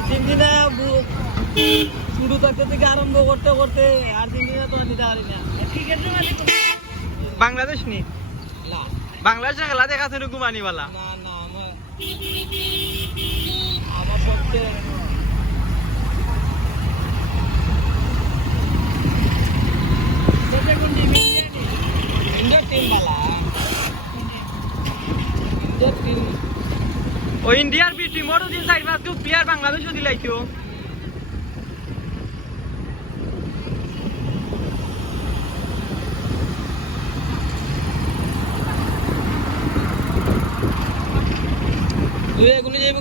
Argentina শুরু থাকতে থেকে আরম্ভ করতে করতে আর্জেন্টিনা তো নিতে পারি না। বাংলাদেশ নি না বাংলাদেশের খেলা দেখা তো ঘুমানিওয়ালা না না আমার সবচেয়ে ইন্ডিয়ার টিম বালা ইন্ডিয়ার টিম ও ইন্ডিয়ার বি টিমরও দিন 4-5 প্লেয়ার বাংলাদেশও দিলাইছো তুই এগুলো যাইবে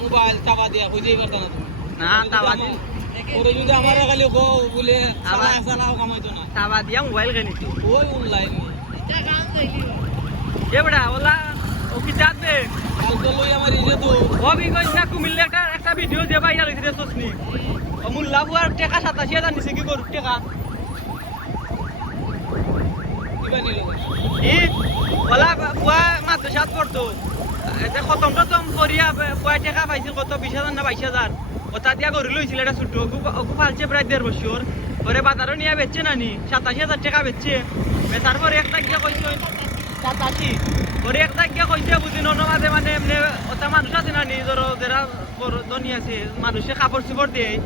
মোবাইল চাপা দিয়া বুঝেই পারত না না তাবা দি ওরে যদি আমার খালি গো বলে চালা চালাও কামাইতো না তাবা দিয়া মোবাইল কিনিছো ওই অনলাইন এ বড়া ওলা ও কি যাবে কালকে লই আমার ইয়ে তো ও বি কইনা কুমিল্লা একটা ভিডিও দে ভাইরাল হইছে সসনি ও মুল্লা বুয়ার টাকা 87,000 নিছে কি করু টাকা কিবা নিল ই ওলা বুয়া মাদ্রাসাত পড়তো এতে খতম টতম করিয়া বুয়া টাকা পাইছিল কত 20,000 না 22,000 ওটা দিয়া গরু লইছিল এটা ছোট ওকু ফালছে প্রায় 1.5 বছর পরে বাজারও নিয়ে বেচছে নানি 87,000 টাকা বেচছে তারপরে একটা গিয়া কইছে 87 পরে একটা গিয়া কইছে বুঝি ননমাদে মানে এমনি ওটা মানুষ আছে নানি ধরো যারা বড় ধনী আছে মানুষে কাপড় চোপড় দেয়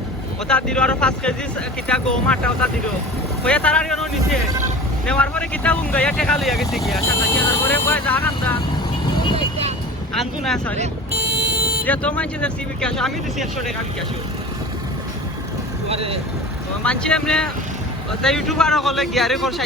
ওটা দিল আরো 5 কেজি কিটা গম আটা ওটা দিল হয়ে তার আর নিছে নেওয়ার পরে কিতা উঙ্গাইয়া টেকা লইয়া গেছে গিয়া 87,000 পরে কয় যা কান্দা আনতু না সারে যে তো মানছে দেখছি বিকাশ আমি দিছি 100 টাকা বিকাশ আরে মানছে এমনি ইউটিউবার হলে গিয়ারে খরচ